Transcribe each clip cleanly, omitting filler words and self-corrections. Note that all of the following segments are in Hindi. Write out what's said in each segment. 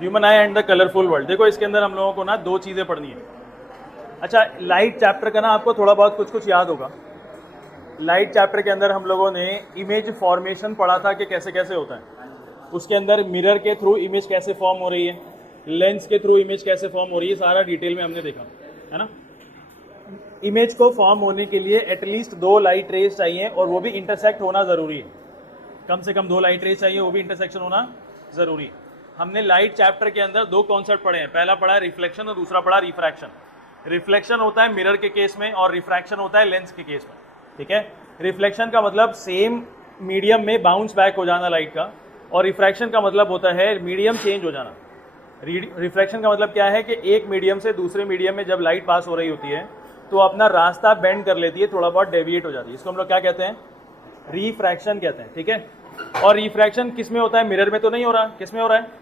Human I and the colourful world. देखो इसके अंदर हम लोगों को ना दो चीज़ें पढ़नी है। अच्छा, लाइट चैप्टर का ना आपको थोड़ा बहुत कुछ कुछ याद होगा। लाइट चैप्टर के अंदर हम लोगों ने इमेज फॉर्मेशन पढ़ा था कि कैसे कैसे होता है। उसके अंदर मिरर के थ्रू इमेज कैसे फॉर्म हो रही है, लेंस के थ्रू इमेज कैसे फॉर्म हो रही है, सारा डिटेल में हमने देखा है ना। इमेज को फॉर्म होने के लिए एटलीस्ट 2 लाइट रेज चाहिए और वो भी इंटरसेक्ट होना ज़रूरी है। कम से कम 2 लाइट रेज चाहिए, वो भी इंटरसेक्शन होना ज़रूरी है। हमने लाइट चैप्टर के अंदर 2 कॉन्सेप्ट पढ़े हैं। पहला पढ़ा है रिफ्लेक्शन और दूसरा पढ़ा रिफ्रैक्शन। रिफ्लेक्शन होता है मिरर के केस में और रिफ्रैक्शन होता है लेंस के केस में। ठीक है, रिफ्लेक्शन का मतलब सेम मीडियम में बाउंस बैक हो जाना लाइट का, और रिफ्रैक्शन का मतलब होता है मीडियम चेंज हो जाना। रिफ्लेक्शन का मतलब क्या है कि एक मीडियम से दूसरे मीडियम में जब लाइट पास हो रही होती है तो अपना रास्ता बेंड कर लेती है, थोड़ा बहुत डेविएट हो जाती है। इसको हम लोग क्या कहते हैं? रिफ्रैक्शन कहते हैं। ठीक है, और रिफ्रैक्शन किस में होता है? मिरर में तो नहीं हो रहा, किस में हो रहा है?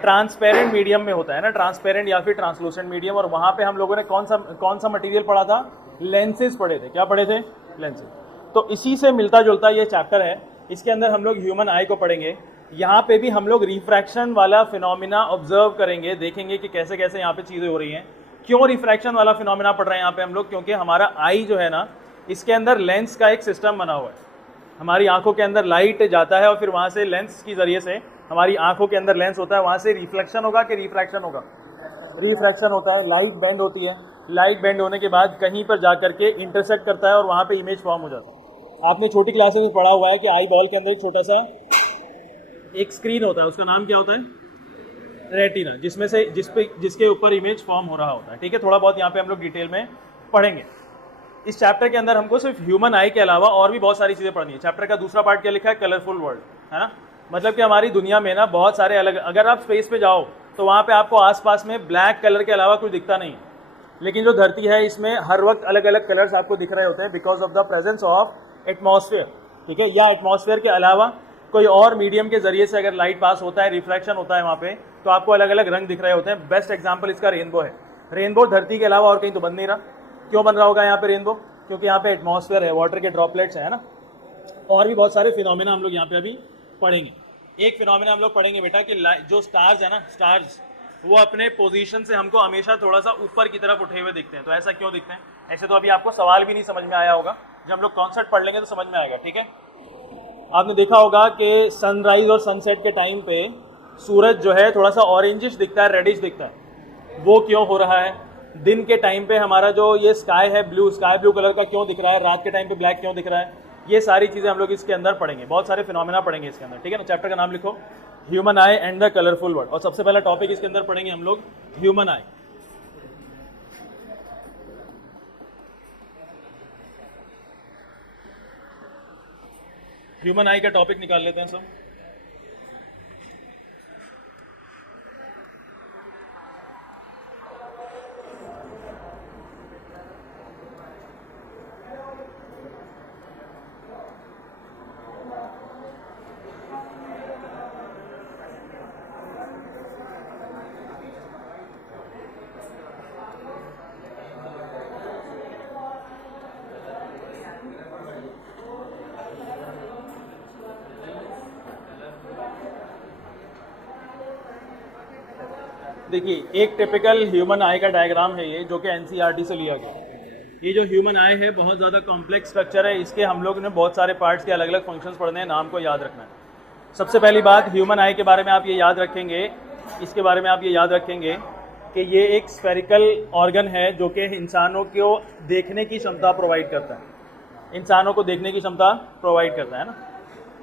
ट्रांसपेरेंट मीडियम में होता है ना, ट्रांसपेरेंट या फिर ट्रांसलूसेंट मीडियम। और वहां पे हम लोगों ने कौन सा मटेरियल पढ़ा था? लेंसेज पढ़े थे। क्या पढ़े थे? लेंसेज। तो इसी से मिलता जुलता ये चैप्टर है। इसके अंदर हम लोग ह्यूमन आई को पढ़ेंगे। यहाँ पे भी हम लोग रिफ्रैक्शन वाला फिनोमिना ऑब्जर्व करेंगे, देखेंगे कि कैसे कैसे यहाँ पे चीज़ें हो रही हैं। क्यों रिफ्रैक्शन वाला फिनोमिना पढ़ रहे हैं यहाँ पे हम लोग? क्योंकि हमारा आई जो है ना, इसके अंदर लेंस का एक सिस्टम बना हुआ है। हमारी आंखों के अंदर लाइट जाता है और फिर वहाँ से लेंस के जरिए से हमारी आंखों के अंदर लेंस होता है, वहाँ से रिफ्लेक्शन होगा कि रिफ्रैक्शन होगा? रिफ्रैक्शन होता है। लाइट बेंड होती है, लाइट बेंड होने के बाद कहीं पर जा करके इंटरसेक्ट करता है और वहाँ पे इमेज फॉर्म हो जाता है। आपने छोटी क्लासेस में पढ़ा हुआ है कि आई बॉल के अंदर एक छोटा सा एक स्क्रीन होता है, उसका नाम क्या होता है? रेटिना, जिसमें से जिसके ऊपर इमेज फॉर्म हो रहा होता है। ठीक है, थोड़ा बहुत यहाँ पे हम लोग डिटेल में पढ़ेंगे। इस चैप्टर के अंदर हमको सिर्फ ह्यूमन आई के अलावा और भी बहुत सारी चीज़ें पढ़नी है। चैप्टर का दूसरा पार्ट क्या लिखा है? कलरफुल वर्ल्ड, है ना। मतलब कि हमारी दुनिया में ना बहुत सारे अलग, अगर आप स्पेस पे जाओ तो वहाँ पे आपको आसपास में ब्लैक कलर के अलावा कुछ दिखता नहीं है, लेकिन जो धरती है इसमें हर वक्त अलग अलग कलर्स आपको दिख रहे होते हैं because of the presence of atmosphere. ठीक है, या एटमॉस्फेयर के अलावा कोई और मीडियम के जरिए से अगर लाइट पास होता है, रिफ्लेक्शन होता है वहाँ पे, तो आपको अलग अलग रंग दिख रहे होते हैं। बेस्ट एग्जाम्पल इसका रेनबो है। रेनबो धरती के अलावा और कहीं तो बन नहीं रहा। क्यों बन रहा होगा यहाँ पे रेनबो? क्योंकि यहाँ पे एटमॉस्फेयर है, वाटर के ड्रॉपलेट्स है ना। और भी बहुत सारे फिनोमिना हम लोग यहाँ पे अभी पढ़ेंगे। एक फिनोमिना हम लोग पढ़ेंगे बेटा कि जो स्टार्स है ना, स्टार्स वो अपने पोजीशन से हमको हमेशा थोड़ा सा ऊपर की तरफ उठे हुए दिखते हैं। तो ऐसा क्यों दिखते हैं? ऐसे तो अभी आपको सवाल भी नहीं समझ में आया होगा, जब हम लोग कॉन्सेप्ट पढ़ लेंगे तो समझ में आएगा। ठीक है, आपने देखा होगा कि सनराइज और सनसेट के टाइम पे सूरज जो है थोड़ा सा ऑरेंजिश दिखता है, रेडिश दिखता है। वो क्यों हो रहा है? दिन के टाइम पे हमारा जो ये स्काई है ब्लू, स्काई ब्लू कलर का क्यों दिख रहा है? रात के टाइम पे ब्लैक क्यों दिख रहा है? ये सारी चीज़ें हम लोग इसके अंदर पढ़ेंगे। बहुत सारे फिनोमिना पढ़ेंगे इसके अंदर। ठीक है ना, चैप्टर का नाम लिखो human I and the colourful world. और सबसे पहला टॉपिक इसके अंदर पढ़ेंगे हम लोग ह्यूमन आई। ह्यूमन आई का टॉपिक निकाल लेते हैं सब। देखिए, एक टिपिकल ह्यूमन आई का डायग्राम है ये, जो कि एनसीईआरटी से लिया गया। ये जो ह्यूमन आई है बहुत ज़्यादा कॉम्प्लेक्स स्ट्रक्चर है। इसके हम लोग ने बहुत सारे पार्ट्स के अलग अलग फंक्शंस पढ़ने हैं, नाम को याद रखना है। सबसे पहली बात, ह्यूमन आई के बारे में आप ये याद रखेंगे, इसके बारे में आप ये याद रखेंगे कि ये एक स्फेरिकल ऑर्गन है जो कि इंसानों को देखने की क्षमता प्रोवाइड करता है। इंसानों को देखने की क्षमता प्रोवाइड करता है ना।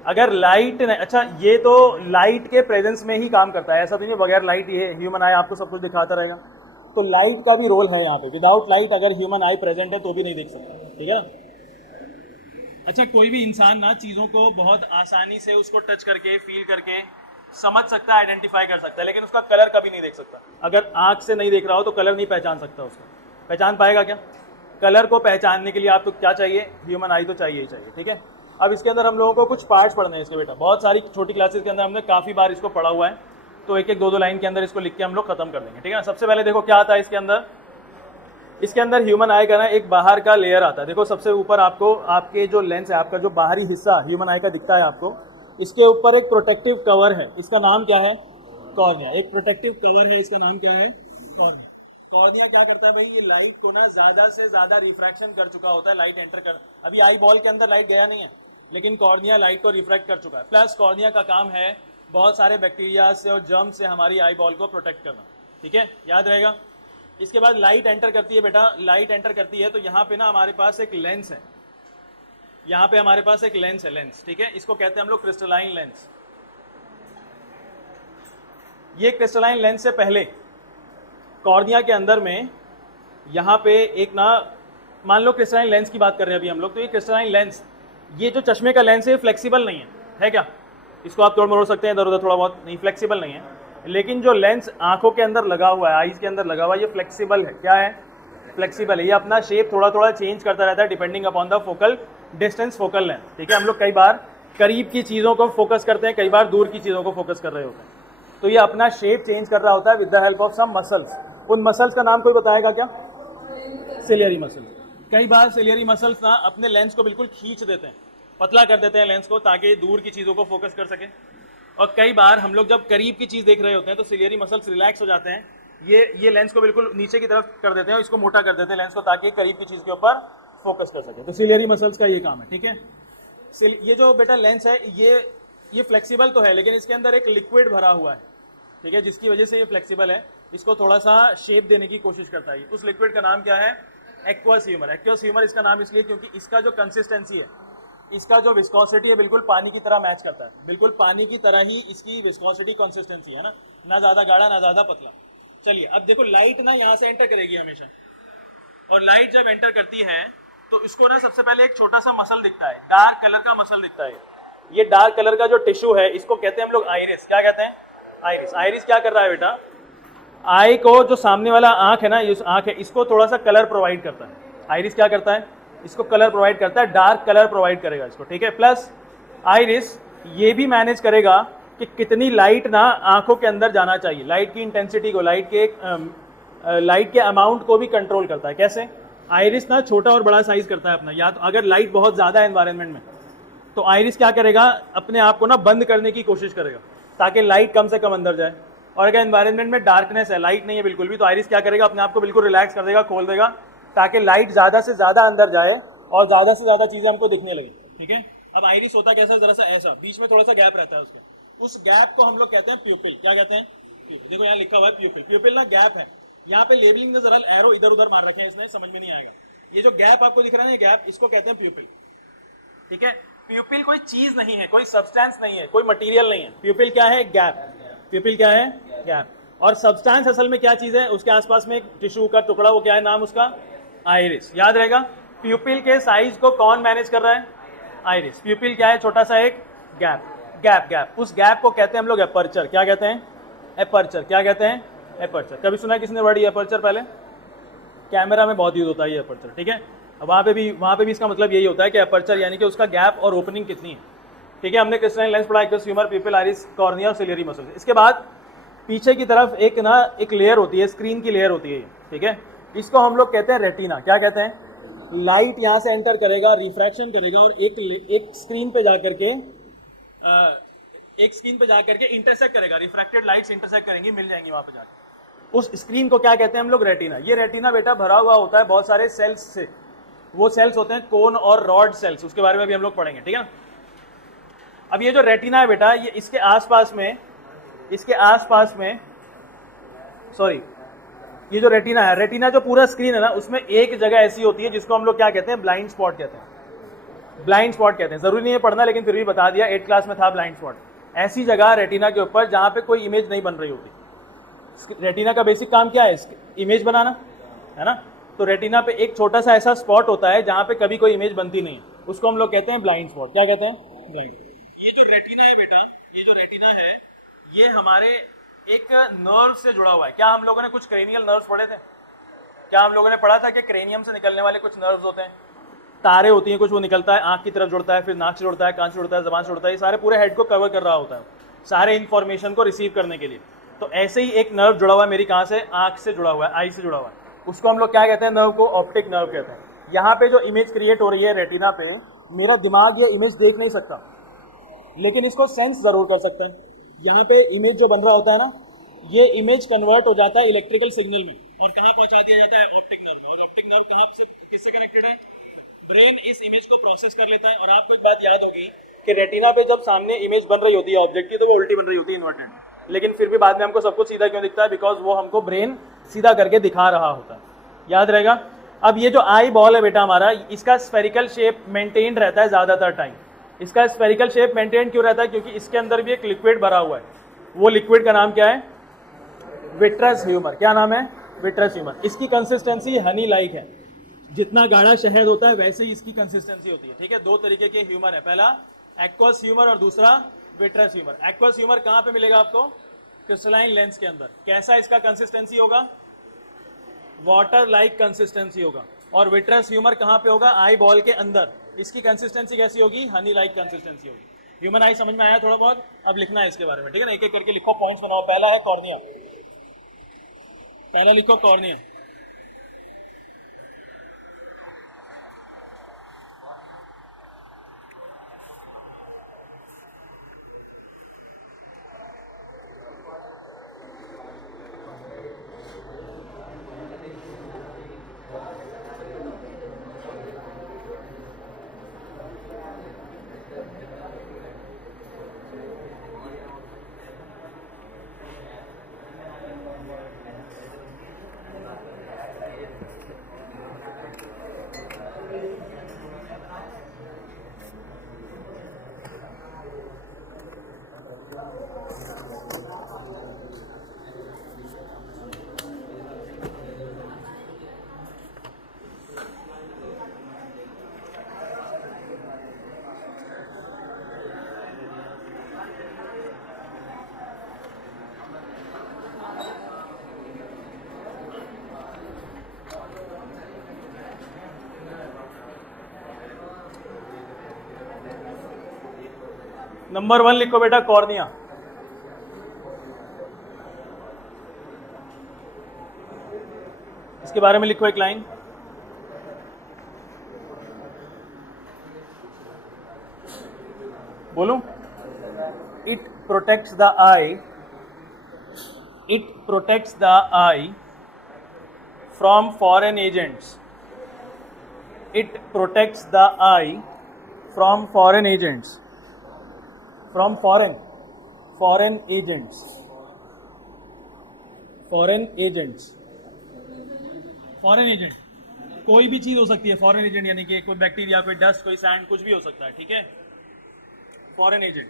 अगर लाइट ने, अच्छा ये तो लाइट के प्रेजेंस में ही काम करता है, ऐसा तो नहीं बगैर लाइट ये ह्यूमन आई आपको सब कुछ दिखाता रहेगा। तो लाइट का भी रोल है यहाँ पे। विदाउट लाइट अगर ह्यूमन आई प्रेजेंट है तो भी नहीं देख सकता। ठीक है ना। अच्छा, कोई भी इंसान ना चीज़ों को बहुत आसानी से उसको टच करके, फील करके समझ सकता है, आइडेंटिफाई कर सकता है, लेकिन उसका कलर कभी नहीं देख सकता। अगर आँख से नहीं देख रहा हो तो कलर नहीं पहचान सकता उसको। पहचान पाएगा क्या? कलर को पहचानने के लिए आपको क्या चाहिए? ह्यूमन आई तो चाहिए ही चाहिए। ठीक है, अब इसके अंदर हम लोगों को कुछ पार्ट्स पढ़ने हैं इसके बेटा। बहुत सारी छोटी क्लासेस के अंदर हमने काफ़ी बार इसको पढ़ा हुआ है, तो एक एक दो दो लाइन के अंदर इसको लिख के हम लोग खत्म कर देंगे। ठीक है ना। सबसे पहले देखो क्या आता है इसके अंदर। इसके अंदर ह्यूमन आई का ना एक बाहर का लेयर आता है। देखो सबसे ऊपर आपको आपके जो लेंस है, आपका जो बाहरी हिस्सा ह्यूमन आई का दिखता है आपको, इसके ऊपर एक प्रोटेक्टिव कवर है। इसका नाम क्या है? कॉर्निया, एक प्रोटेक्टिव कवर है, इसका नाम क्या है? कॉर्निया। कॉर्निया क्या करता है भाई, ये लाइट को ना ज्यादा से ज्यादा रिफ्रैक्शन कर चुका होता है, लाइट एंटर कर, अभी आई बॉल के अंदर लाइट गया नहीं है, लेकिन कॉर्निया लाइट को रिफ्रैक्ट कर चुका है। प्लस कॉर्निया का काम है बहुत सारे बैक्टीरिया से और जर्म से हमारी आई बॉल को प्रोटेक्ट करना, ठीक है, याद रहेगा। इसके बाद लाइट एंटर करती है बेटा, लाइट एंटर करती है तो यहाँ पे ना हमारे पास एक लेंस है, यहाँ पे हमारे पास एक लेंस है, लेंस, ठीक है, इसको कहते हैं हम लोग क्रिस्टलाइन लेंस। ये क्रिस्टलाइन लेंस से पहले कॉर्निया के अंदर में यहाँ पे एक ना, मान लो क्रिस्टलाइन लेंस की बात कर रहे हैं अभी हम लोग, तो ये क्रिस्टलाइन लेंस, ये जो चश्मे का लेंस है फ्लेक्सिबल नहीं है क्या? इसको आप तोड़ मरोड़ सकते हैं इधर उधर थोड़ा बहुत, नहीं फ्लेक्सिबल नहीं है, लेकिन जो लेंस आंखों के अंदर लगा हुआ है, आईज के अंदर लगा हुआ है, ये फ्लेक्सिबल है। क्या है? फ्लेक्सिबल है। ये अपना शेप थोड़ा थोड़ा चेंज करता रहता है depending upon the focal distance, focal length, ठीक है। हम लोग कई बार करीब की चीज़ों को फोकस करते हैं, कई बार दूर की चीज़ों को फोकस कर रहे होते हैं, तो ये अपना शेप चेंज कर रहा होता है with the help of some muscles. उन मसल्स का नाम कोई बताएगा क्या? Ciliary muscles. कई बार सिलियरी मसल्स ना अपने लेंस को बिल्कुल खींच देते हैं, पतला कर देते हैं लेंस को, ताकि दूर की चीज़ों को फोकस कर सके। और कई बार हम लोग जब करीब की चीज़ देख रहे होते हैं तो सिलियरी मसल्स रिलैक्स हो जाते हैं, ये लेंस को बिल्कुल नीचे की तरफ कर देते हैं, इसको मोटा कर देते हैं लेंस को, ताकि करीब की चीज़ के ऊपर फोकस कर सके। तो सिलियरी मसल्स का ये काम है, ठीक है। ये जो बेटा लेंस है ये फ्लेक्सिबल तो है, लेकिन इसके अंदर एक लिक्विड भरा हुआ है, ठीक है, जिसकी वजह से ये फ्लेक्सिबल है, इसको थोड़ा सा शेप देने की कोशिश करता है। उस लिक्विड का नाम क्या है? Aqueous humour. एक्वस ह्यूमर इसका नाम इसलिए क्योंकि इसका जो कंसिस्टेंसी है, इसका जो विस्कोसिटी है, बिल्कुल पानी की तरह मैच करता है, बिल्कुल पानी की तरह ही इसकी विस्कोसिटी कंसिस्टेंसी है ना ज़्यादा गाढ़ा ना ज़्यादा पतला। चलिए अब देखो, लाइट ना यहाँ से एंटर करेगी हमेशा, और लाइट जब एंटर करती है तो इसको ना सबसे पहले एक छोटा सा मसल दिखता है, डार्क कलर का मसल दिखता है। ये डार्क कलर का जो टिश्यू है, इसको कहते हैं हम लोग आइरिस। क्या कहते हैं? आइरिस। आइरिस क्या कर रहा है बेटा? आई को जो सामने वाला आंख है ना, ये आंख है, इसको थोड़ा सा कलर प्रोवाइड करता है। आइरिस क्या करता है? इसको कलर प्रोवाइड करता है, डार्क कलर प्रोवाइड करेगा इसको, ठीक है। प्लस आइरिस ये भी मैनेज करेगा कि कितनी लाइट ना आंखों के अंदर जाना चाहिए, लाइट की इंटेंसिटी को, लाइट के अमाउंट को भी कंट्रोल करता है। कैसे? आइरिस ना छोटा और बड़ा साइज करता है अपना, या तो अगर लाइट बहुत ज्यादा है एनवायरनमेंट में, तो आइरिस क्या करेगा, अपने आप को ना बंद करने की कोशिश करेगा ताकि लाइट कम से कम अंदर जाए। और अगर एनवायरनमेंट में डार्कनेस है, लाइट नहीं है बिल्कुल भी, तो आइरिस क्या करेगा, अपने आप को बिल्कुल रिलैक्स कर देगा, खोल देगा, ताकि लाइट ज्यादा से ज्यादा अंदर जाए और ज्यादा से ज्यादा चीजें हमको दिखने लगे, ठीक है। अब आइरिस होता कैसा, जरा सा ऐसा, बीच में थोड़ा सा गैप रहता है उसका, उस गैप को हम लोग कहते हैं प्यूपिल। क्या कहते हैं? देखो यहाँ लिखा हुआ है प्यूपिल। प्यूपिल ना गैप है, यहाँ पे लेबलिंग में जरा एरो इधर उधर मार रखे हैं इसने, समझ में नहीं आएगा। ये जो गैप आपको दिख रहा है ना, गैप, इसको कहते हैं प्यूपिल, ठीक है। प्यूपिल कोई चीज नहीं है, कोई सब्सटेंस नहीं है, कोई मटेरियल नहीं है। प्यूपिल क्या है? गैप। प्यूपिल क्या है? गैप। और सब्सटेंस असल में क्या चीज है, उसके आसपास में एक टिश्यू का टुकड़ा, वो क्या है, नाम उसका? आइरिस। याद रहेगा। प्यूपिल के साइज को कौन मैनेज कर रहा है? आइरिस। प्यूपिल क्या है? छोटा सा एक गैप। गैप। उस गैप को कहते हैं हम लोग एपर्चर। क्या कहते हैं? एपर्चर। क्या कहते हैं? एपर्चर। कभी सुना है किसने वर्ड ये एपर्चर? पहले कैमरा में बहुत यूज होता है ये एपर्चर, ठीक है। वहाँ पे भी इसका मतलब यही होता है कि एपर्चर यानी कि उसका गैप और ओपनिंग कितनी है, ठीक है। हमने क्रिस्टलाइन लेंस पढ़ा, एक्वस ह्यूमर, प्यूपिल, आइरिस, कॉर्निया और सिलियरी मसल्स। इसके बाद पीछे की तरफ एक लेयर होती है, स्क्रीन की लेयर होती है, ठीक है। इसको हम लोग कहते हैं रेटिना। क्या कहते हैं? लाइट यहाँ से एंटर करेगा, रिफ्रैक्शन करेगा, और एक स्क्रीन पे जाकर के इंटरसेक्ट करेगा, रिफ्रैक्टेड लाइट्स इंटरसेक्ट करेंगी, मिल जाएंगी वहां पे जाकर। उस स्क्रीन को क्या कहते हैं हम लोग? रेटिना। ये रेटिना बेटा भरा हुआ होता है बहुत सारे सेल्स से। वो सेल्स होते हैं कोन और रॉड सेल्स, उसके बारे में भी हम लोग पढ़ेंगे, ठीक है। अब ये जो रेटिना है बेटा, ये इसके आसपास में सॉरी, ये जो रेटिना है, रेटिना जो पूरा स्क्रीन है ना, उसमें एक जगह ऐसी होती है जिसको हम लोग क्या कहते हैं? ब्लाइंड स्पॉट कहते हैं। ब्लाइंड स्पॉट कहते हैं, जरूरी नहीं है पढ़ना, लेकिन फिर भी बता दिया, 8th क्लास में था ब्लाइंड स्पॉट। ऐसी जगह रेटिना के ऊपर जहां पे कोई इमेज नहीं बन रही होती। रेटिना का बेसिक काम क्या है? इमेज बनाना, है ना। तो रेटिना पे एक छोटा सा ऐसा स्पॉट होता है जहां पे कभी कोई इमेज बनती नहीं, उसको हम लोग कहते हैं ब्लाइंड स्पॉट। क्या कहते हैं? ब्लाइंड। ये जो रेटिना है बेटा, ये जो रेटिना है, ये हमारे एक नर्व से जुड़ा हुआ है। क्या हम लोगों ने कुछ क्रेनियल नर्व्स पढ़े थे? क्या हम लोगों ने पढ़ा था कि क्रेनियम से निकलने वाले कुछ नर्व्स होते हैं, तारे होती हैं कुछ, वो निकलता है आंख की तरफ जुड़ता है, फिर नाक से जुड़ता है, कान से जुड़ता है, जबान से जुड़ता है, ये सारे पूरे हेड को कवर कर रहा होता है, सारे इन्फॉर्मेशन को रिसीव करने के लिए। तो ऐसे ही एक नर्व जुड़ा हुआ है मेरी, कहाँ से? आंख से जुड़ा हुआ है, आई से जुड़ा हुआ है। उसको हम लोग क्या कहते हैं? नर्व को ऑप्टिक नर्व कहते हैं। यहाँ पे जो इमेज क्रिएट हो रही है रेटिना पे, मेरा दिमाग ये इमेज देख नहीं सकता, लेकिन इसको सेंस जरूर कर सकता है। यहाँ पे इमेज जो बन रहा होता है ना, ये इमेज कन्वर्ट हो जाता है इलेक्ट्रिकल सिग्नल में और कहाँ पहुंचा दिया जाता है, ऑप्टिक नर्व में। और ऑप्टिक नर्व कहाँ से किससे कनेक्टेड है, ब्रेन इस इमेज को प्रोसेस कर लेता है। और आपको एक बात याद होगी कि रेटिना पे जब सामने इमेज बन रही होती है ऑब्जेक्ट की, तो वो उल्टी बन रही होती है, इन्वर्टेड, लेकिन फिर भी बाद में हमको सब कुछ सीधा क्यों दिखता है, बिकॉज वो हमको ब्रेन सीधा करके दिखा रहा होता है। याद रहेगा। अब ये जो आई बॉल है बेटा हमारा, इसका स्फेरिकल शेप मेंटेन रहता है ज्यादातर टाइम। इसका स्फेरिकल शेप मेंटेन क्यों रहता है, क्योंकि इसके अंदर भी एक लिक्विड भरा हुआ है। वो लिक्विड का नाम क्या है, विट्रस ह्यूमर। क्या नाम है, विट्रस ह्यूमर। इसकी कंसिस्टेंसी हनी लाइक है, जितना गाढ़ा शहद होता है वैसे ही इसकी कंसिस्टेंसी होती है। ठीक है, दो तरीके के ह्यूमर है, पहला एक्वस ह्यूमर और दूसरा विट्रस ह्यूमर। एक्वस ह्यूमर कहां पे मिलेगा आपको, क्रिस्टलाइन लेंस के अंदर। कैसा इसका कंसिस्टेंसी होगा, वाटर लाइक कंसिस्टेंसी होगा। और विट्रस ह्यूमर कहां पे होगा, आई बॉल के अंदर। इसकी कंसिस्टेंसी कैसी होगी, हनी लाइक कंसिस्टेंसी होगी। ह्यूमन आई समझ में आया थोड़ा बहुत, अब लिखना है इसके बारे में। ठीक है ना, एक एक करके लिखो, पॉइंट्स बनाओ। पहला है कॉर्निया, पहला लिखो कॉर्निया। नंबर 1 लिखो बेटा, कॉर्निया। इसके बारे में लिखो एक लाइन। बोलूं, it protects the I, it protects the I from foreign agents, it protects the I from foreign agents, from foreign agents, foreign agents. Foreign agent कोई भी चीज हो सकती है, फॉरेन एजेंट यानी कि कोई बैक्टीरिया, कोई डस्ट, कोई सैंड, कुछ भी हो सकता है। ठीक है, फॉरेन एजेंट।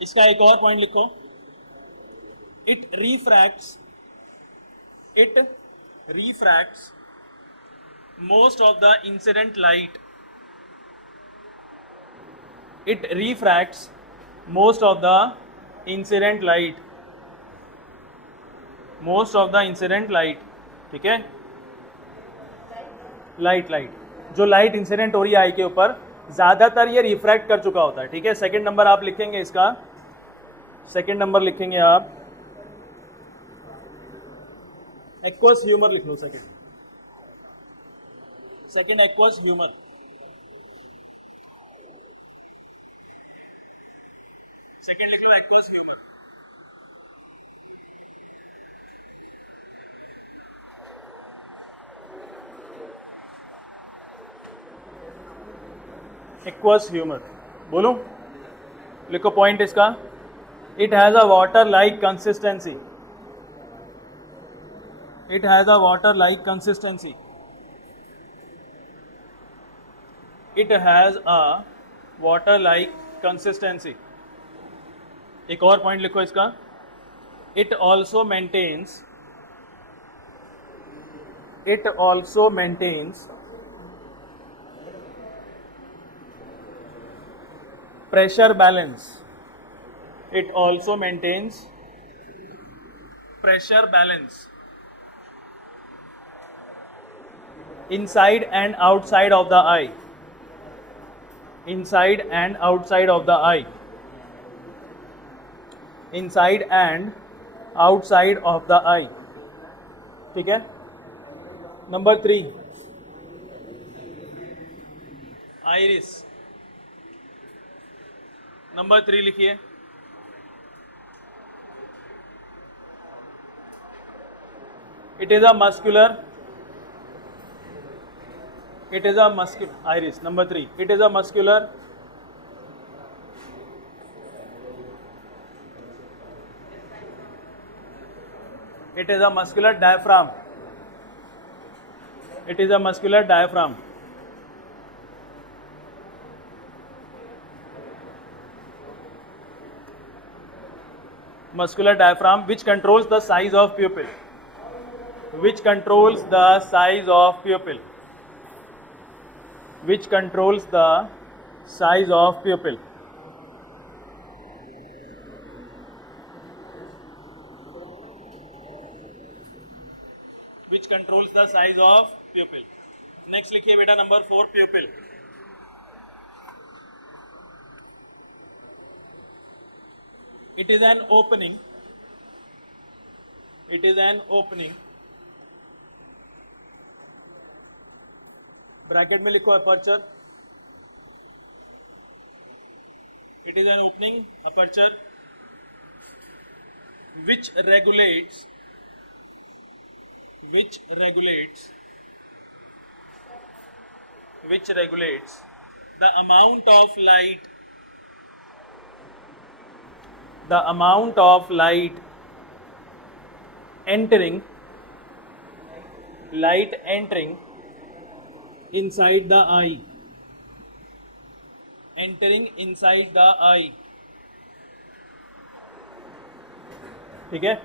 इसका एक और पॉइंट लिखो, it refracts, it refracts most of the incident light, it refracts most of the incident light, most of the incident light। ठीक है, लाइट जो लाइट इंसिडेंट हो रही है आई के ऊपर, ज्यादातर ये रिफ्रैक्ट कर चुका होता है। ठीक है, सेकंड नंबर आप लिखेंगे, इसका सेकंड नंबर लिखेंगे आप, एक्वस ह्यूमर लिख लो। Second aqueous humour. सेकंड लिख लो, एक्वस ह्यूमर। एक्वस ह्यूमर बोलो, लिखो पॉइंट इसका, it has a water like consistency, it has a water like consistency, it has a water like consistency. एक और पॉइंट लिखो इसका, it also maintains, it also maintains pressure balance, it also maintains pressure balance inside and outside of the eye, inside and outside of the eye, inside and outside of the eye। ठीक है, नंबर 3 iris, नंबर 3 लिखिए। It is a muscular iris. Number 3. It is a muscular diaphragm. It is a muscular diaphragm. Muscular diaphragm which controls the size of pupil. Which controls the size of pupil. Which controls the size of pupil. Which controls the size of pupil. Next लिखिए बेटा number 4 pupil. It is an opening. It is an opening. Bracket में लिखो aperture. It is an opening, aperture, which regulates the amount of light entering inside the eye. Entering inside the eye. ठीक है?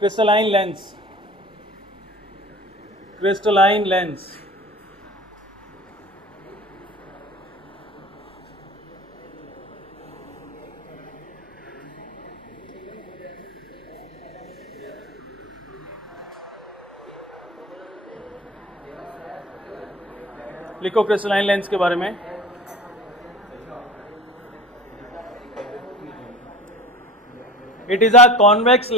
Crystalline lens. लिखो क्रिस्टलाइन लेंस के बारे में। It is a convex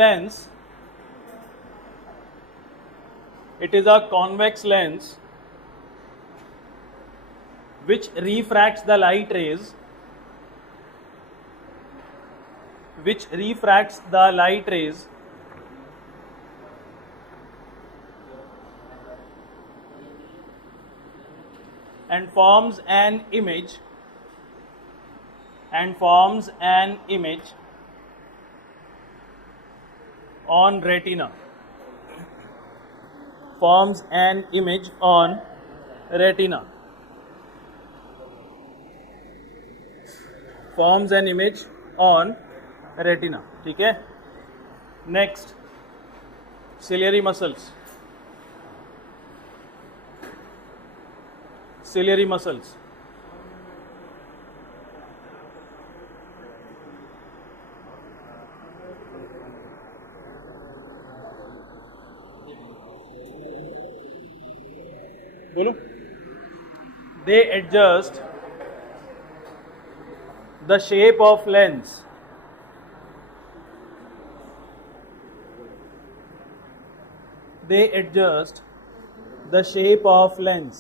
lens which refracts the light rays and forms an image on retina. Forms an image on retina. Forms an image on retina. ठीक है? Next, ciliary muscles. Ciliary muscles. बोलो। They adjust the shape of lens. They adjust the shape of lens.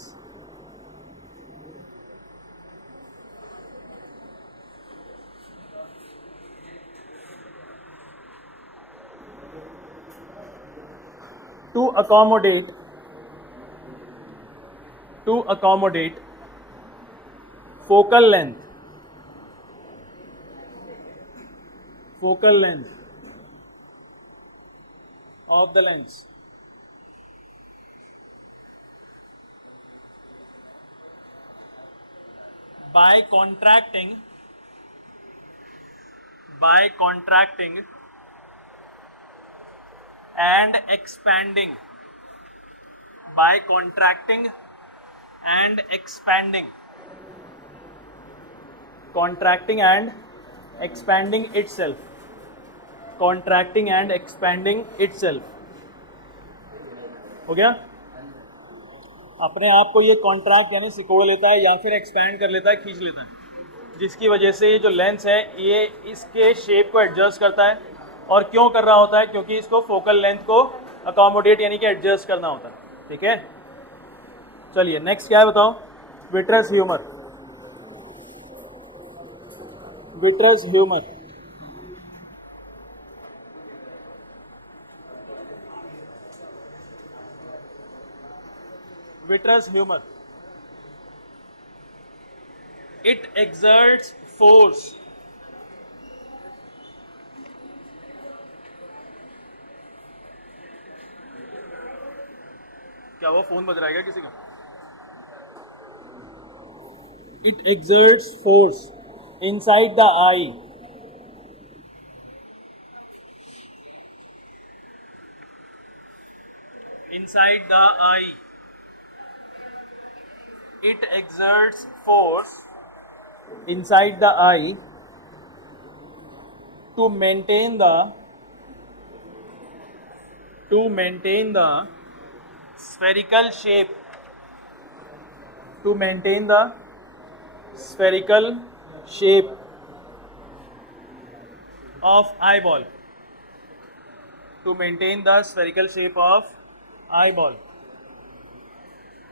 To accommodate focal length of the lens. By contracting and expanding. By contracting and expanding. Contracting and expanding itself. Contracting and expanding itself. हो गया? अपने आप को ये कॉन्ट्रैक्ट यानी सिकोड़ लेता है या फिर एक्सपैंड कर लेता है, खींच लेता है, जिसकी वजह से ये जो लेंस है ये इसके शेप को एडजस्ट करता है। और क्यों कर रहा होता है? क्योंकि इसको फोकल लेंथ को अकोमोडेट यानी कि एडजस्ट करना होता है, ठीक है। चलिए नेक्स्ट क्या है बताओ, vitreous humour. Vitreous humour, vitreous humour, it exerts force क्या वो फोन बज रहा है क्या किसी का? It exerts force inside the I, inside the I, it exerts force inside the eye to maintain the spherical shape, to maintain the spherical shape of eyeball, to maintain the spherical shape of eyeball.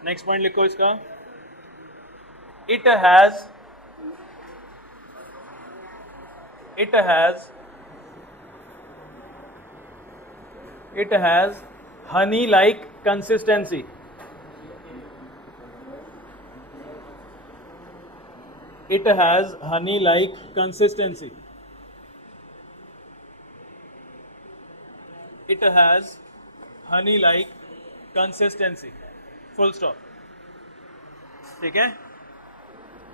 Next point लिखो इसका, it has honey like consistency. It has honey like consistency. It has honey like consistency. Full stop, ठीक है।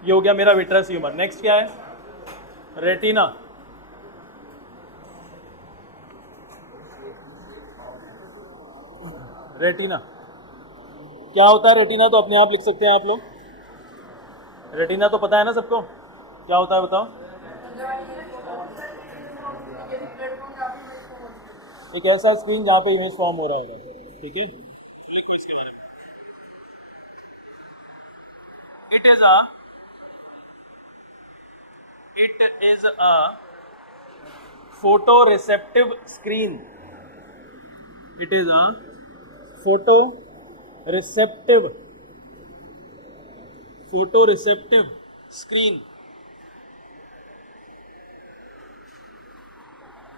ये हो गया मेरा विट्रस ह्यूमर। नेक्स्ट क्या है, रेटिना। रेटिना क्या होता है? रेटिना तो अपने आप लिख सकते हैं आप लोग। रेटिना तो पता है ना सबको, क्या होता है बताओ? एक ऐसा स्क्रीन जहां पे इमेज फॉर्म हो रहा होगा, ठीक है। इसके बारे में it is a photoreceptive screen. It is a photoreceptive screen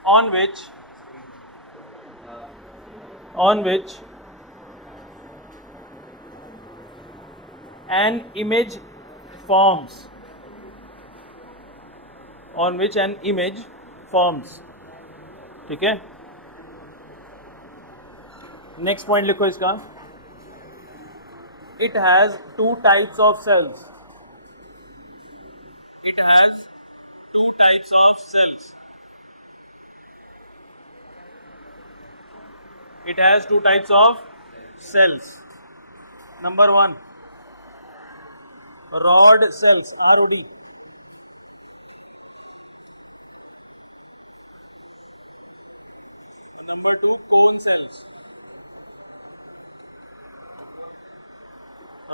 on which an image forms, ठीक है। नेक्स्ट पॉइंट लिखो इसका, it has two types of cells. It has two types of cells. It has two types of cells. Number 1, rod cells, ROD. Number 2, cone cells.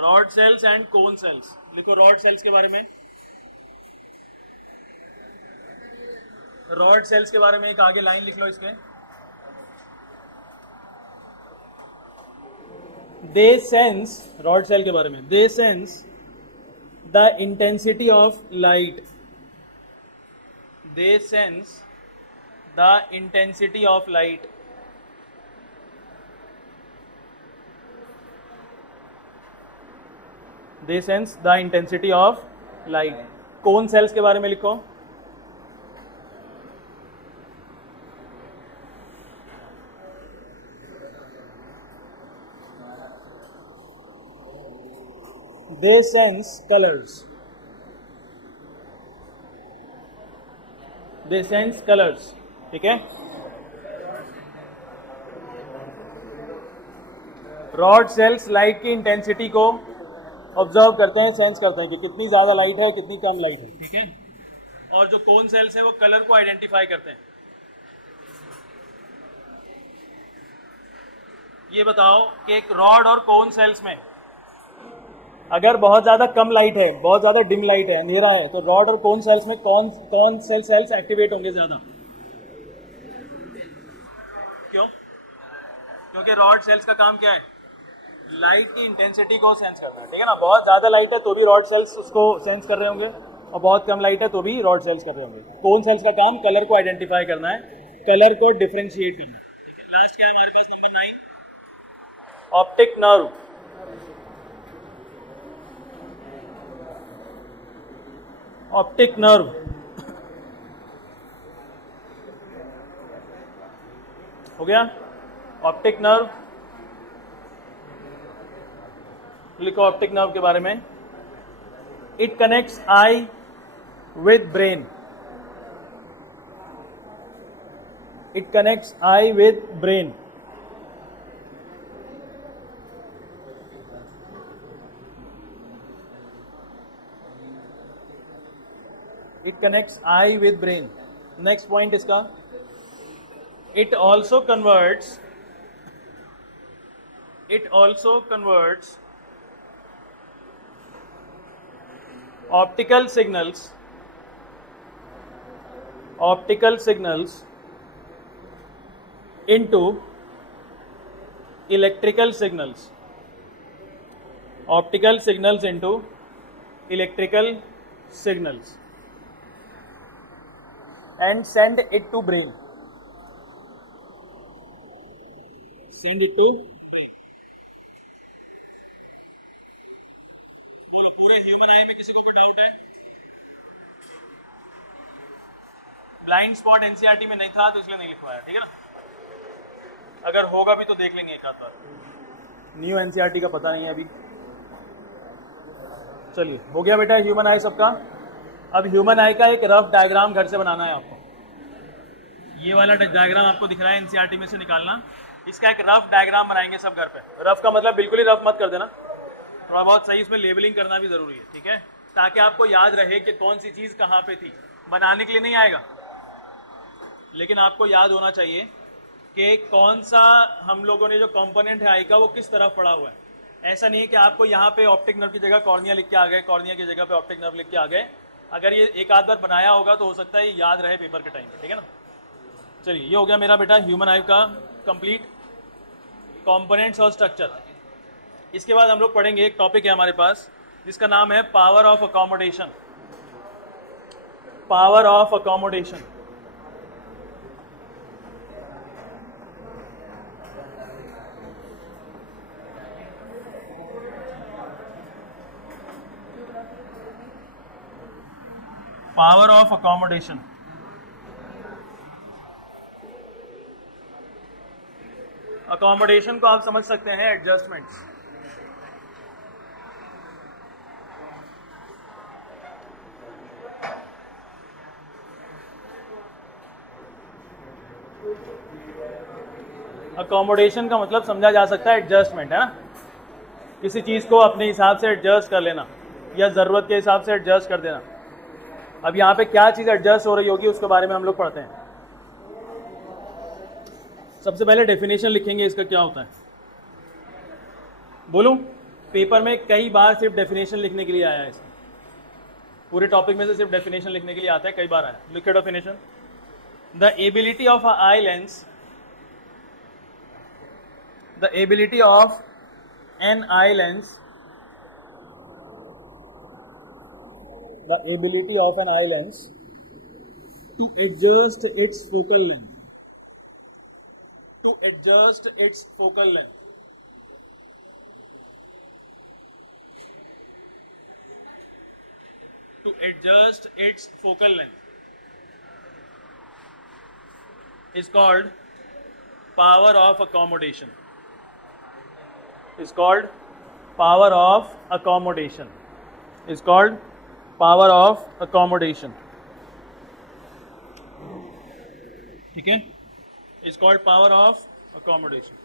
Rod cells and cone cells. देखो rod cells के बारे में, rod cells के बारे में एक आगे लाइन लिख लो इसके। They sense, rod cell के बारे में, they sense the intensity of light. They sense the intensity of light. They sense the intensity of light. Cone cells के बारे में लिखो। They sense colors. They sense colors, ठीक है। रॉड सेल्स लाइट की इंटेंसिटी को ऑब्जर्व करते हैं, सेंस करते हैं कि कितनी ज्यादा लाइट है, कितनी कम लाइट है, ठीक है। और जो कोन सेल्स है वो कलर को आइडेंटिफाई करते हैं। ये बताओ कि एक रॉड और कोन सेल्स में अगर बहुत ज्यादा कम लाइट है, बहुत ज्यादा डिम लाइट है, अंधेरा है, तो रॉड और कोन सेल्स में कौन सेल्स एक्टिवेट होंगे ज्यादा? क्यों? क्योंकि रॉड सेल्स का काम क्या है, लाइट की इंटेंसिटी को सेंस करना है, ठीक है ना। बहुत ज़्यादा लाइट है तो भी रॉड सेल्स उसको सेंस कर रहे होंगे, और बहुत कम लाइट है तो भी रॉड सेल्स कर रहे होंगे। कोन सेल्स का काम कलर को आइडेंटिफाई करना है, कलर को डिफ्रेंशिएट करना है। लास्ट क्या है हमारे पास, number 9, optic nerve. Optic nerve हो गया। ऑप्टिक नर्व लिखो ऑप्टिक नर्व के बारे में। It connects eye with brain. It connects eye with brain. It connects eye with brain. Next point इसका, it also converts optical signals into electrical signals. Optical signals into electrical signals and send it to brain. Send it to बोलो, पूरे ह्यूमन आई में किसी को कोई डाउट है? ब्लाइंड स्पॉट एनसीईआरटी में नहीं था तो इसलिए नहीं लिखवाया, ठीक है ना। अगर होगा भी तो देख लेंगे एक आध बार, न्यू एनसीईआरटी का पता नहीं है अभी। चलिए, हो गया बेटा ह्यूमन आई सबका। अब ह्यूमन आई का एक रफ डायग्राम घर से बनाना है आपको। ये वाला डायग्राम आपको दिख रहा है एनसीईआरटी में से निकालना। इसका एक रफ डायग्राम बनाएंगे सब घर पे। रफ का मतलब बिल्कुल ही रफ मत कर देना, थोड़ा बहुत सही इसमें लेबलिंग करना भी जरूरी है, ठीक है, ताकि आपको याद रहे कि कौन सी चीज़ कहाँ पे थी। बनाने के लिए नहीं आएगा, लेकिन आपको याद होना चाहिए कि कौन सा हम लोगों ने जो कंपोनेंट है आई का वो किस तरफ पड़ा हुआ है। ऐसा नहीं है कि आपको यहाँ पे ऑप्टिक नर्व की जगह कॉर्निया लिख के आ गए, कॉर्निया की जगह पे ऑप्टिक नर्व लिख के आ गए। अगर ये एक आध बार बनाया होगा तो हो सकता है ये याद रहे पेपर के टाइम पे, ठीक है ना। चलिए, ये हो गया मेरा बेटा ह्यूमन आई का कंप्लीट कंपोनेंट्स और स्ट्रक्चर। इसके बाद हम लोग पढ़ेंगे, एक टॉपिक है हमारे पास जिसका नाम है power of accommodation. Power of accommodation. Power of accommodation. Accommodation को आप समझ सकते हैं एडजस्टमेंट्स। अकोमोडेशन का मतलब समझा जा सकता है एडजस्टमेंट, है ना। किसी चीज को अपने हिसाब से एडजस्ट कर लेना या जरूरत के हिसाब से एडजस्ट कर देना। अब यहाँ पे क्या चीज एडजस्ट हो रही होगी उसके बारे में हम लोग पढ़ते हैं। सबसे पहले डेफिनेशन लिखेंगे इसका क्या होता है। बोलूं, पेपर में कई बार सिर्फ डेफिनेशन लिखने के लिए आया है। इसमें पूरे टॉपिक में से सिर्फ डेफिनेशन लिखने के लिए आता है, कई बार आया। लिखिए definition. The ability of a eye lens, the ability of an eye lens, the ability of an eye lens to adjust its focal length, to adjust its focal length, to adjust its focal length is called power of accommodation, is called power of accommodation, is called power of accommodation, ठीक है, is called power of accommodation।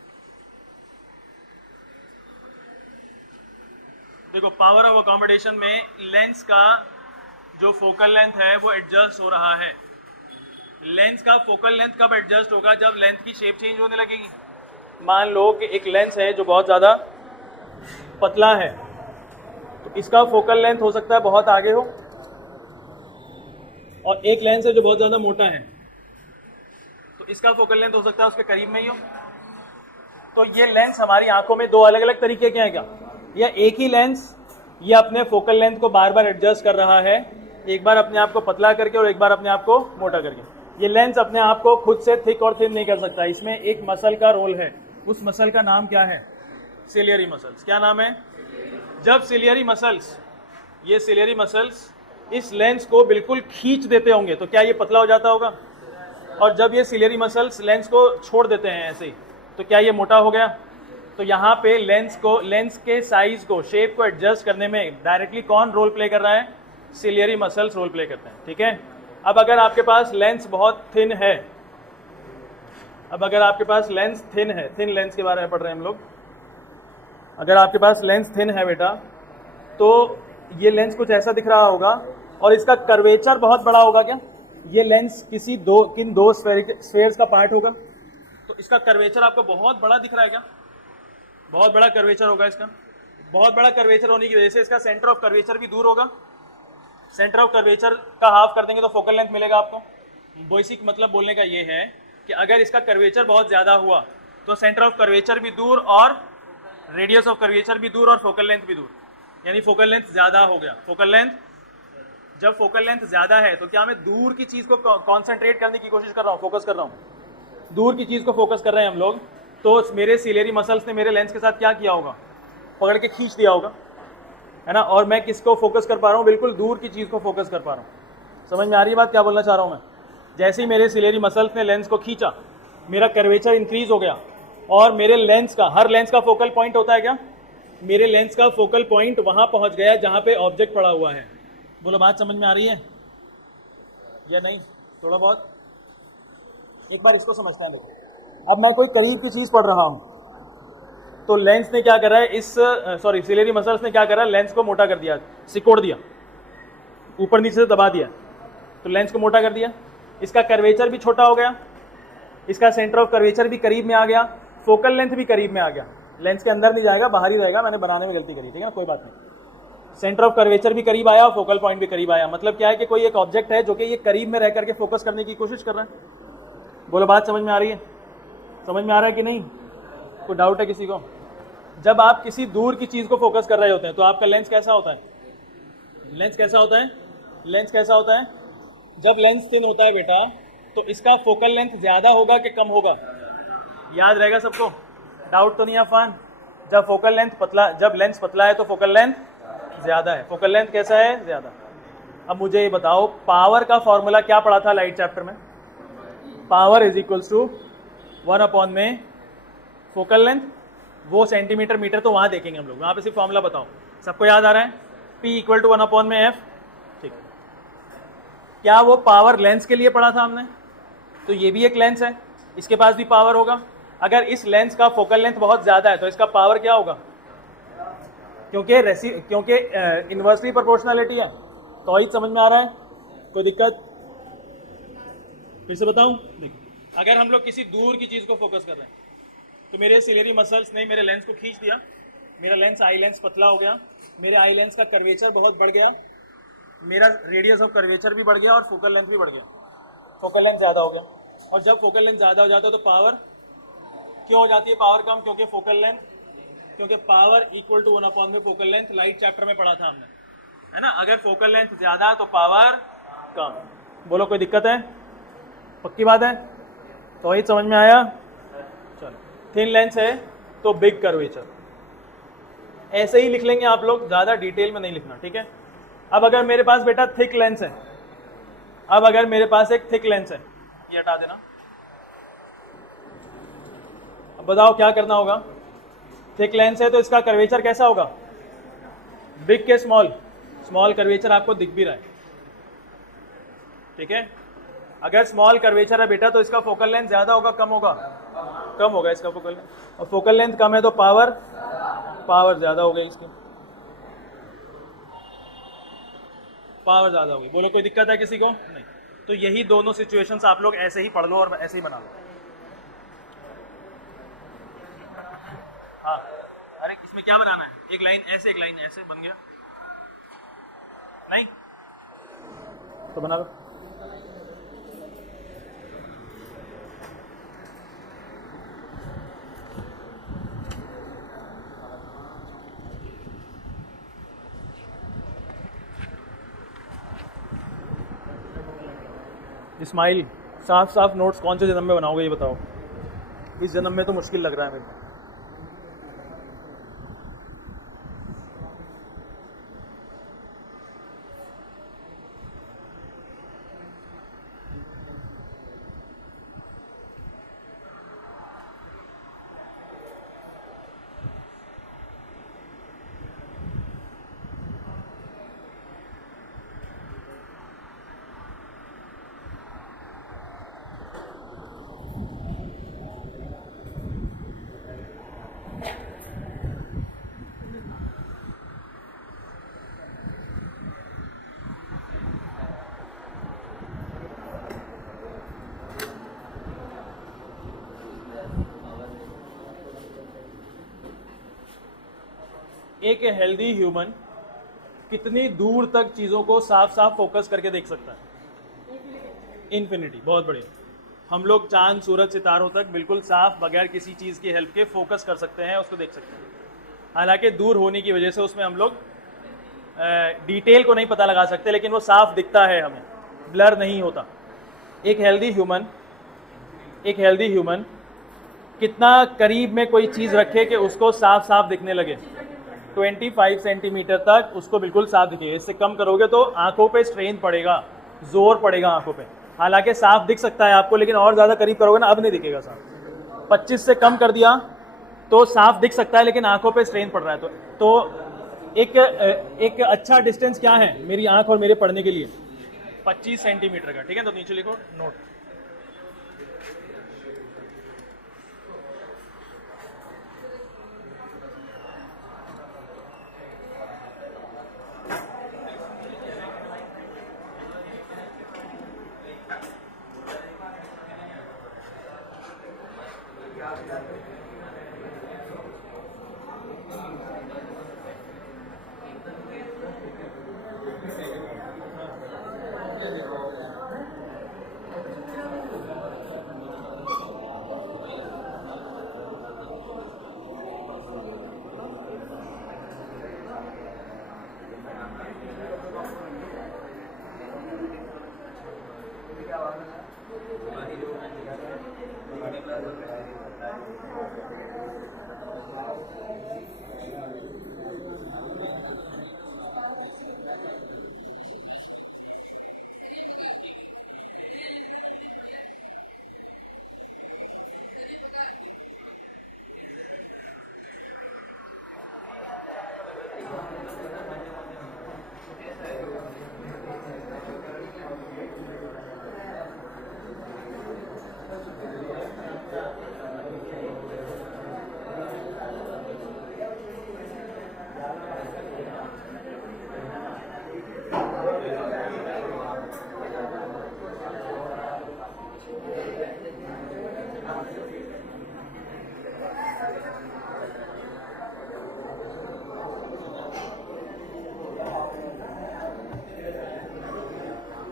देखो, पावर ऑफ अकोमोडेशन में लेंस का जो फोकल लेंथ है वो एडजस्ट हो रहा है। लेंस का फोकल लेंथ कब एडजस्ट होगा? जब लेंथ की शेप चेंज होने लगेगी। मान लो कि एक लेंस है जो बहुत ज़्यादा पतला है, तो इसका फोकल लेंथ हो सकता है बहुत आगे हो, और एक लेंस है जो बहुत ज़्यादा मोटा है, तो इसका फोकल लेंथ हो सकता है उसके करीब में ही हो। तो ये लेंस हमारी आंखों में दो अलग अलग तरीके के हैं क्या, या एक ही लेंस ये अपने फोकल लेंथ को बार बार एडजस्ट कर रहा है, एक बार अपने आप को पतला करके और एक बार अपने आप को मोटा करके। ये लेंस अपने आप को खुद से थिक और थिन नहीं कर सकता, इसमें एक मसल का रोल है। उस मसल का नाम क्या है, सिलियरी मसल्स। क्या नाम है? जब सिलियरी मसल्स, ये सिलियरी मसल्स इस लेंस को बिल्कुल खींच देते होंगे तो क्या ये पतला हो जाता होगा, और जब ये सिलियरी मसल्स लेंस को छोड़ देते हैं ऐसे ही तो क्या ये मोटा हो गया। तो यहाँ पे लेंस के साइज को, शेप को एडजस्ट करने में डायरेक्टली कौन रोल प्ले कर रहा है, सिलियरी मसल्स रोल प्ले करते हैं। ठीक है, अब अगर आपके पास लेंस बहुत थिन है, अब अगर आपके पास लेंस थिन है, थिन लेंस के बारे में पढ़ रहे हैं हम लोग, अगर आपके पास लेंस थिन है बेटा तो ये लेंस कुछ ऐसा दिख रहा होगा और इसका कर्वेचर बहुत बड़ा होगा। क्या ये लेंस किन दो स्फेयर्स का पार्ट होगा, तो इसका कर्वेचर आपको बहुत बड़ा दिख रहा है क्या, बहुत बड़ा कर्वेचर होगा इसका। बहुत बड़ा कर्वेचर होने की वजह से इसका सेंटर ऑफ कर्वेचर भी दूर होगा। सेंटर ऑफ कर्वेचर का हाफ कर देंगे तो फोकल लेंथ मिलेगा आपको। बेसिक मतलब बोलने का ये है कि अगर इसका कर्वेचर बहुत ज़्यादा हुआ तो सेंटर ऑफ कर्वेचर भी दूर और रेडियस ऑफ कर्वेचर भी दूर और फोकल लेंथ भी दूर, यानी फोकल लेंथ ज़्यादा हो गया। फोकल लेंथ, जब फोकल लेंथ ज़्यादा है तो क्या मैं दूर की चीज़ को कॉन्सेंट्रेट करने की कोशिश कर रहा हूँ, फोकस कर रहा हूँ, दूर की चीज़ को फोकस कर रहे हैं हम लोग, तो मेरे सिलियरी मसल्स ने मेरे लेंस के साथ क्या किया होगा, पकड़ के खींच दिया होगा, है ना। और मैं किसको फोकस कर पा रहा हूँ, बिल्कुल दूर की चीज़ को फोकस कर पा रहा हूँ। समझ में आ रही है बात क्या बोलना चाह रहा हूँ मैं? जैसे ही मेरे सिलियरी मसल्स ने लेंस को खींचा, मेरा कर्वेचर इंक्रीज हो गया और मेरे लेंस का, हर लेंस का फोकल पॉइंट होता है क्या, मेरे लेंस का फोकल पॉइंट वहाँ पहुँच गया जहाँ पे ऑब्जेक्ट पड़ा हुआ है। बोलो बात समझ में आ रही है या नहीं? थोड़ा बहुत एक बार इसको समझते हैं। देखो, अब मैं कोई करीब की चीज़ पढ़ रहा हूँ तो लेंस ने क्या करा है, सिलियरी मसल्स ने क्या करा, लेंस को मोटा कर दिया, सिकोड़ दिया, ऊपर नीचे से दबा दिया, तो लेंस को मोटा कर दिया। इसका कर्वेचर भी छोटा हो गया, इसका सेंटर ऑफ कर्वेचर भी करीब में आ गया, फोकल लेंथ भी करीब में आ गया। लेंस के अंदर नहीं जाएगा, बाहर ही रहेगा, मैंने बनाने में गलती करी, ठीक है ना, कोई बात नहीं। सेंटर ऑफ कर्वेचर भी करीब आया और फोकल पॉइंट भी करीब आया। मतलब क्या है कि कोई एक ऑब्जेक्ट है जो कि ये करीब में रह करके फोकस करने की कोशिश कर रहा है। बोलो बात समझ में आ रही है? समझ में आ रहा है कि नहीं? कोई डाउट है किसी को? जब आप किसी दूर की चीज़ को फोकस कर रहे होते हैं तो आपका लेंस कैसा होता है, लेंस कैसा होता है, लेंस कैसा होता है? जब लेंस थिन होता है बेटा तो इसका फोकल लेंथ ज़्यादा होगा कि कम होगा? याद रहेगा सबको? डाउट तो नहीं अफान? जब फोकल लेंथ पतला, जब लेंस पतला है तो फोकल लेंथ ज़्यादा है। फोकल लेंथ कैसा है? ज़्यादा। अब मुझे ये बताओ, पावर का फॉर्मूला क्या पढ़ा था लाइट चैप्टर में? पावर इज इक्वल्स टू 1 में फोकल लेंथ, वो सेंटीमीटर मीटर तो वहाँ देखेंगे हम लोग, वहाँ पे सिर्फ फॉर्मूला बताओ। सबको याद आ रहा है? P इक्वल टू 1 में F। ठीक, क्या वो पावर लेंस के लिए पढ़ा था हमने? तो ये भी एक लेंस है, इसके पास भी पावर होगा। अगर इस लेंस का फोकल लेंथ बहुत ज़्यादा है तो इसका पावर क्या होगा? क्योंकि इन्वर्सली प्रोपोर्शनलिटी है। तो ही समझ में आ रहा है? कोई दिक्कत? फिर से बताऊं? देखो, अगर हम लोग किसी दूर की चीज़ को फोकस कर रहे हैं तो मेरे सिलियरी मसल्स ने मेरे लेंस को खींच दिया, मेरा लेंस आई लेंस पतला हो गया, मेरे आई लेंस का कर्वेचर बहुत बढ़ गया, मेरा रेडियस ऑफ कर्वेचर भी बढ़ गया और फोकल लेंथ भी बढ़ गया, फोकल लेंथ ज़्यादा हो गया। और जब फोकल लेंथ ज़्यादा हो जाता है तो पावर क्यों हो जाती है, पावर कम? क्योंकि फोकल लेंथ, क्योंकि पावर इक्वल टू 1 में फोकल लेंथ, लाइट चैप्टर में पढ़ा था हमने, है ना। अगर फोकल लेंथ ज़्यादा तो पावर कम। बोलो कोई दिक्कत है? पक्की बात है? तो ही समझ में आया? चलो, थिन लेंस है तो बिग कर्वेचर, ऐसे ही लिख लेंगे आप लोग, ज़्यादा डिटेल में नहीं लिखना, ठीक है। अब अगर मेरे पास बेटा थिक लेंस है, अब अगर मेरे पास एक थिक लेंस है, ये हटा देना। अब बताओ क्या करना होगा? थिक लेंस है तो इसका कर्वेचर कैसा होगा? बिग के स्मॉल? स्मॉल कर्वेचर आपको दिख भी रहा है, ठीक है। अगर स्मॉल कर्वेचर है बेटा तो इसका फोकल लेंथ ज़्यादा होगा कम होगा? कम होगा इसका फोकल लेंथ, और फोकल लेंथ कम है तो पावर ज़्यादा हो गई, इसकी पावर ज़्यादा होगी। बोलो कोई दिक्कत है किसी को? नहीं। तो यही दोनों सिचुएशंस आप लोग ऐसे ही पढ़ लो और ऐसे ही बना लो। हाँ, अरे इसमें क्या बनाना है? एक लाइन ऐसे, एक लाइन ऐसे, बन गया? नहीं तो बना लो। इस्माइल, साफ साफ नोट्स कौन से जन्म में बनाओगे ये बताओ। इस जन्म में तो मुश्किल लग रहा है मेरे को। एक हेल्दी ह्यूमन कितनी दूर तक चीज़ों को साफ साफ फोकस करके देख सकता है? इन्फिनिटी। बहुत बढ़िया। हम लोग चांद, सूरज, सितारों तक बिल्कुल साफ बगैर किसी चीज़ की हेल्प के फोकस कर सकते हैं, उसको देख सकते हैं। हालांकि दूर होने की वजह से उसमें हम लोग डिटेल को नहीं पता लगा सकते, लेकिन वो साफ दिखता है, हमें ब्लर नहीं होता। एक हेल्दी ह्यूमन कितना करीब में कोई चीज़ रखे कि उसको साफ साफ दिखने लगे? 25 सेंटीमीटर तक उसको बिल्कुल साफ दिखेगा। इससे कम करोगे तो आंखों पे स्ट्रेन पड़ेगा, जोर पड़ेगा आंखों पे। हालांकि साफ दिख सकता है आपको, लेकिन और ज़्यादा करीब करोगे ना, अब नहीं दिखेगा साफ। 25 से कम कर दिया तो साफ दिख सकता है, लेकिन आंखों पे स्ट्रेन पड़ रहा है। तो एक अच्छा डिस्टेंस क्या है मेरी आंख और मेरे पढ़ने के लिए? 25 सेंटीमीटर का। ठीक है, तो नीचे लिखो नोट।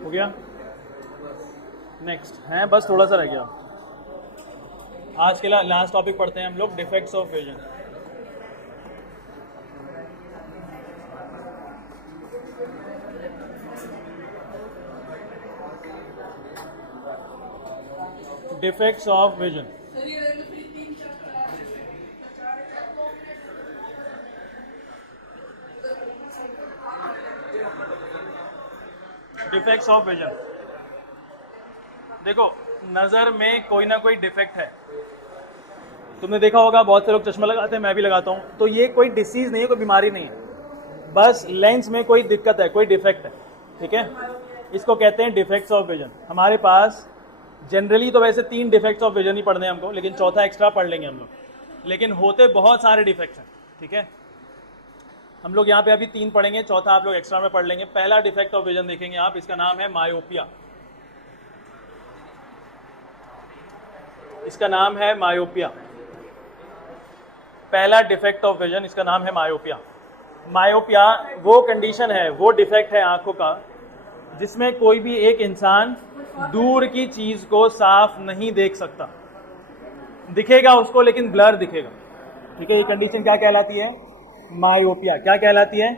हो गया? नेक्स्ट है, बस थोड़ा सा रह गया। आज के लास्ट टॉपिक पढ़ते हैं हम लोग, defects of vision. Defects of vision. Defects of vision. देखो, नज़र में कोई ना कोई डिफेक्ट है। तुमने देखा होगा बहुत से लोग चश्मा लगाते हैं, मैं भी लगाता हूँ। तो ये कोई डिसीज नहीं है, कोई बीमारी नहीं है, बस लेंस में कोई दिक्कत है, कोई डिफेक्ट है। ठीक है, इसको कहते हैं डिफेक्ट्स ऑफ विजन। हमारे पास जनरली तो वैसे 3 डिफेक्ट्स ऑफ विजन ही पढ़ने हैं हमको, लेकिन चौथा एक्स्ट्रा पढ़ लेंगे हम लोग। लेकिन होते बहुत सारे डिफेक्ट्स हैं। ठीक है, हम लोग यहाँ पे अभी 3 पढ़ेंगे, चौथा आप लोग एक्स्ट्रा में पढ़ लेंगे। पहला डिफेक्ट ऑफ विजन देखेंगे आप, इसका नाम है मायोपिया। इसका नाम है मायोपिया। पहला डिफेक्ट ऑफ विजन, इसका नाम है मायोपिया। मायोपिया वो कंडीशन है, वो डिफेक्ट है आंखों का, जिसमें कोई भी एक इंसान दूर की चीज को साफ नहीं देख सकता। दिखेगा उसको लेकिन ब्लर दिखेगा। ठीक है, ये कंडीशन क्या कहलाती है? मायोपिया। क्या कहलाती है?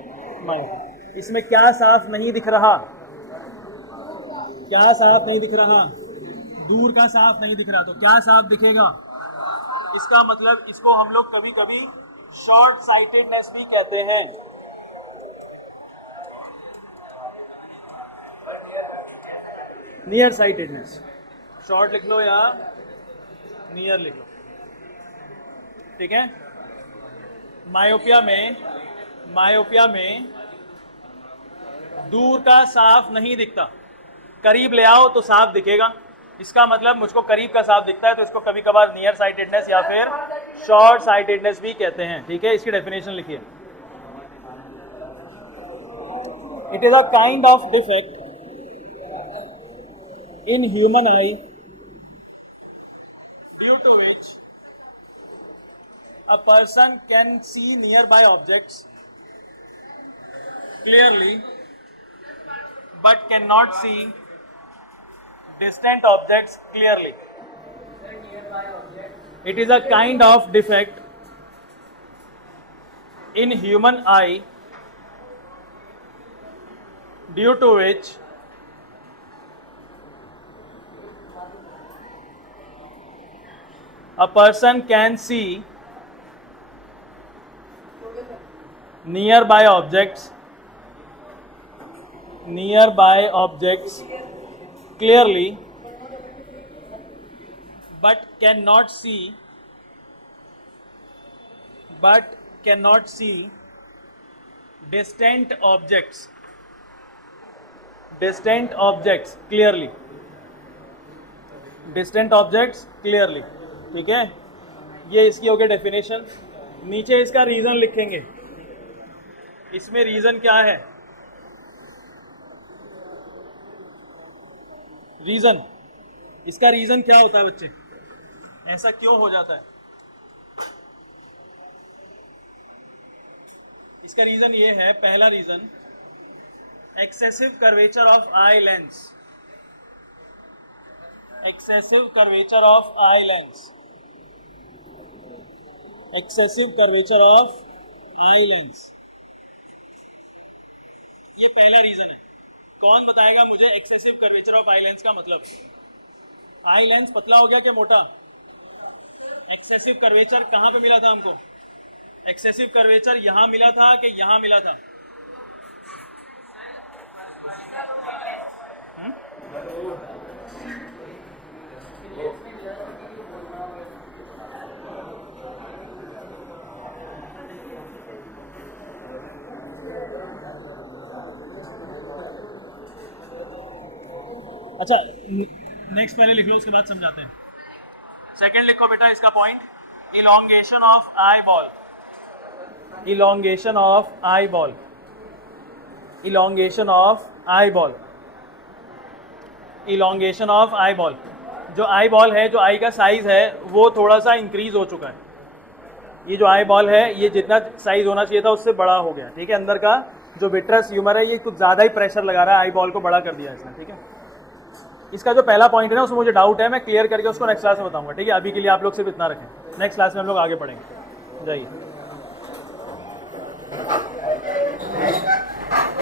मायोपिया। इसमें क्या साफ नहीं दिख रहा? क्या साफ नहीं दिख रहा? दूर का साफ नहीं दिख रहा, तो क्या साफ दिखेगा? इसका मतलब इसको हम लोग कभी कभी शॉर्ट साइटेडनेस भी कहते हैं। नियर साइटेडनेस, शॉर्ट लिख लो या नियर लिख लो, ठीक है। मायोपिया में दूर का साफ नहीं दिखता, करीब ले आओ तो साफ दिखेगा। इसका मतलब मुझको करीब का साफ दिखता है, तो इसको कभी कभार नियर साइटेडनेस या फिर शॉर्ट साइटेडनेस भी कहते हैं, ठीक है। इसकी डेफिनेशन लिखिए। It is a kind of defect in human eye due to which a person can see nearby objects clearly but cannot see distant objects clearly. It is a kind of defect in human eye due to which a person can see nearby objects clearly but cannot see distant objects clearly, ठीक है। ये इसकी हो गई डेफिनेशन। नीचे इसका रीजन लिखेंगे। इसमें रीजन क्या है? रीजन, इसका रीजन क्या होता है बच्चे? ऐसा क्यों हो जाता है? इसका रीजन ये है, पहला reason excessive curvature of eye lens. Excessive curvature of eye lens, excessive curvature of eye lens, ये पहला रीजन है। कौन बताएगा मुझे excessive curvature of eye lens का मतलब? आई लेंस पतला हो गया क्या मोटा? एक्सेसिव कर्वेचर कहां पे मिला था हमको? एक्सेसिव कर्वेचर यहां मिला था कि यहां मिला था? अच्छा, नेक्स्ट पहले लिख लो, उसके बाद समझाते हैं। सेकंड लिखो बेटा इसका point, elongation of eye ball. Elongation of eye ball, elongation of eye ball, elongation of eye ball. जो आई बॉल है, जो आई का साइज है वो थोड़ा सा इंक्रीज हो चुका है। ये जो आई बॉल है ये जितना साइज होना चाहिए था उससे बड़ा हो गया, ठीक है। अंदर का जो विट्रस ह्यूमर है ये कुछ ज़्यादा ही प्रेशर लगा रहा है, आई बॉल को बड़ा कर दिया इसने, ठीक है। इसका जो पहला पॉइंट है ना उसमें मुझे डाउट है, मैं क्लियर करके उसको नेक्स्ट क्लास में बताऊंगा, ठीक है। अभी के लिए आप लोग सिर्फ इतना रखें, नेक्स्ट क्लास में हम लोग आगे पढ़ेंगे। जाइए।